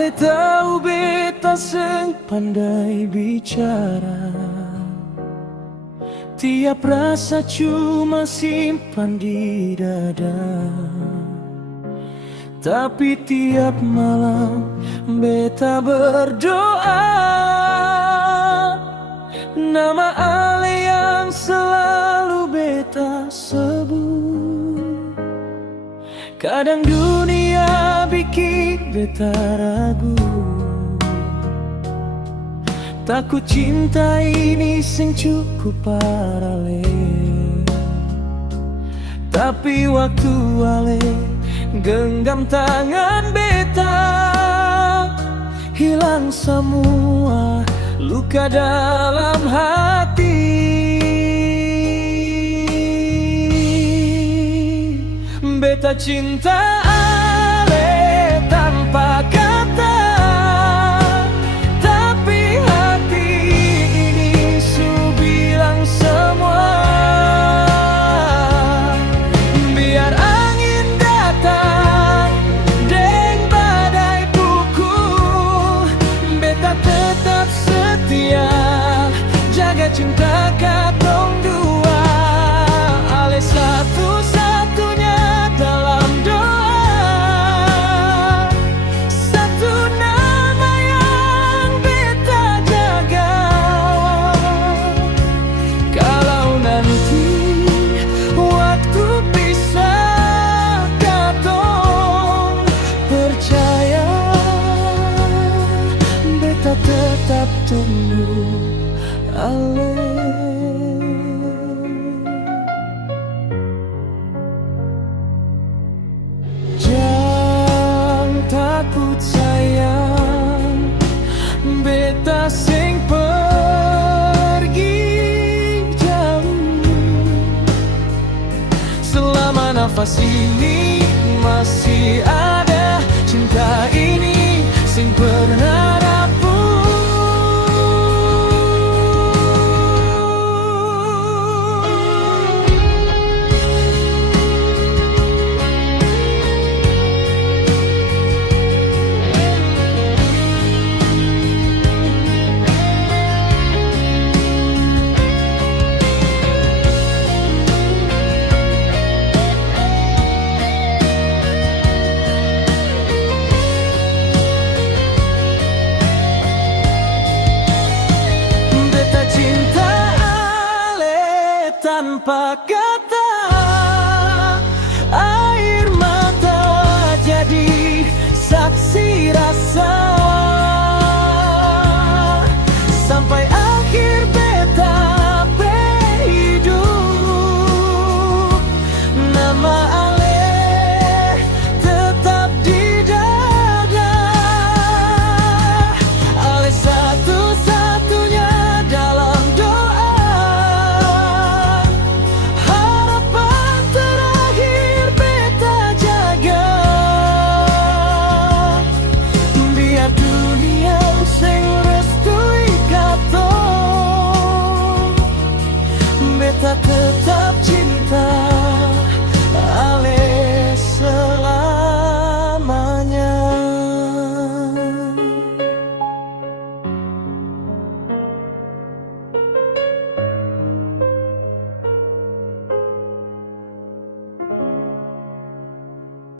Ale tahu beta seng pandai bicara, tiap rasa cuma simpan di dada. Tapi tiap malam beta berdoa, nama Ale yang selalu beta sebut. Kadang dunia bikin beta ragu, takut cinta ini sing cukup parale. Tapi waktu Ale genggam tangan beta, hilang semua luka dalam hati. Beta cinta Ale tanpa kata, tapi hati ini su bilang semua. Biar angin datang deng badai pukul, beta tetap setia jaga cinta katong dua. Ale satu-satunya dalam doa, satu nama yang beta jaga. Kalau nanti waktu pisah katong, percaya beta tetap tunggu Ale. Jangan takut sayang, beta sing pergi jauh. Selama nafas ini masih ada, cinta ini sing pernah rapuh. Tanpa